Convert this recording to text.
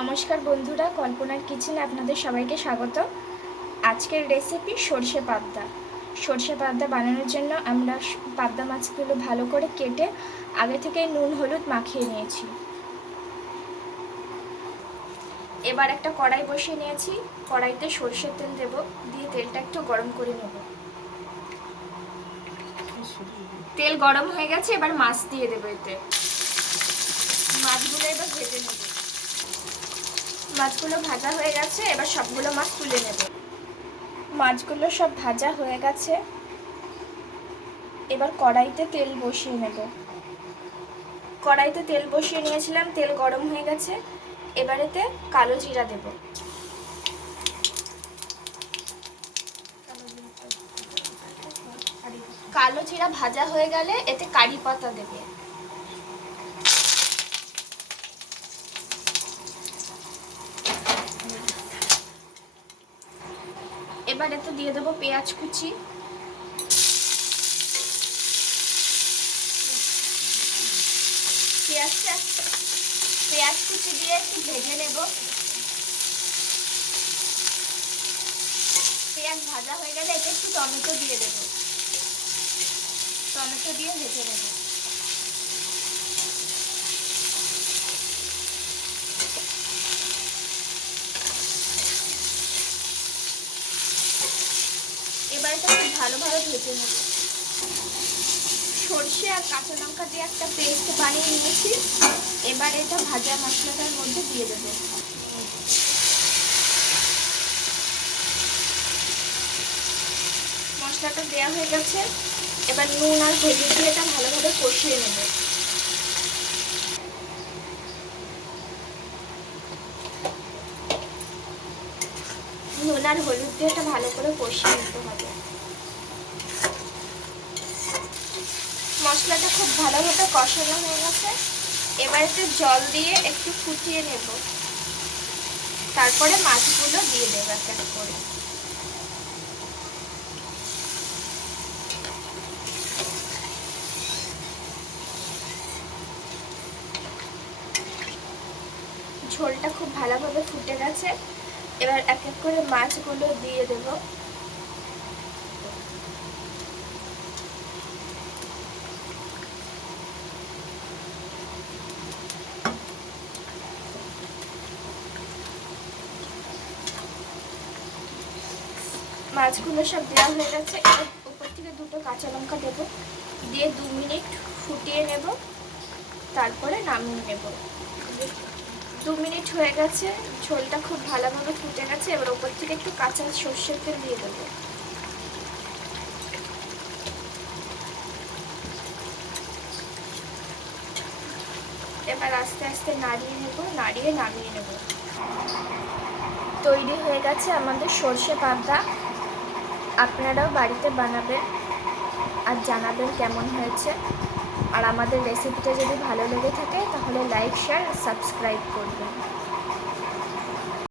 নমস্কার বন্ধুরা, কল্পনার কিচেনে আপনাদের সবাইকে স্বাগত। আজকের রেসিপি সরষে পাবদা। সরষে পাবদা বানানোর জন্য আমরা পাবদা মাছগুলো ভালো করে কেটে আগে থেকেই নুন হলুদ মাখিয়ে নিয়েছি। এবার একটা কড়াই বসিয়ে নিয়েছি। কড়াইতে সরষের তেল দেব, দিয়ে তেলটা একটু গরম করে নেব। তেল গরম হয়ে গেছে, এবার মাছ দিয়ে দেবো। এতে মাছগুলো এবার ভেজে নেব। মাছগুলো ভাজা হয়ে গেছে, এবার সবগুলো মাছ তুলে নেব। মাছগুলো সব ভাজা হয়ে গেছে, এবার কড়াইতে তেল বসিয়ে নেব। কড়াইতে তেল বসিয়ে নিয়েছিলাম, তেল গরম হয়ে গেছে। এবার এতে কালো জিরা দেব। কালো জিরা ভাজা হয়ে গেলে এতে কারি পাতা দেবে। এবার এতে দিয়ে দেবো পেঁয়াজ কুচি। পেঁয়াজ কুচি দিয়ে একটু ভেজে নেব। পেঁয়াজ ভাজা হয়ে গেলে এতে একটু টমেটো দিয়ে দেব। টমেটো দিয়ে ভেজে নেব। এবার এটা খুব ভালোভাবে ভেজে নেব। সরষে আর কাঁচা লঙ্কা দিয়ে একটা পেস্ট বানিয়ে নিয়েছি। এবার এটা ভাজা মশলাটার মধ্যে দিয়ে দেব। মশলাটা দেওয়া হয়ে গেছে, এবার নুন আর হলুদ দিয়ে এটা ভালোভাবে কষিয়ে নেব। নুন আর হলুদ দিয়ে এটা ভালো করে কষিয়ে নিতে হবে। মশলাটা খুব ভালোভাবে কষানো হয়ে গেছে, এবার একটু জল দিয়ে একটু ফুটিয়ে নেব। তারপরে মাছগুলো দিয়ে দেব এক এক করে। ঝোলটা খুব ভালোভাবে ফুটে গেছে, এবার এক এক করে মাছগুলো দিয়ে দেব। মাছগুলো সব দেওয়া হয়ে গেছে, এবার উপর থেকে দুটো কাঁচা লঙ্কা দেব, দিয়ে 2 মিনিট ফুটিয়ে নেব। তারপরে নামিয়ে নেব। 2 মিনিট হয়ে গেছে, ঝোলটা খুব ভালোভাবে ফুটে গেছে। এবার উপর থেকে একটু কাঁচা সর্ষের তেল দিয়ে দেবো। এবার আস্তে আস্তে নাড়িয়ে নেব, নাড়িয়ে নামিয়ে নেব। তৈরি হয়ে গেছে আমাদের সরষে পাবদা। আপনারাও বাড়িতে বানাবেন আর জানাবেন কেমন হয়েছে। আর আমাদের রেসিপিটা যদি ভালো লেগে থাকে তাহলে লাইক, শেয়ার, সাবস্ক্রাইব করবেন।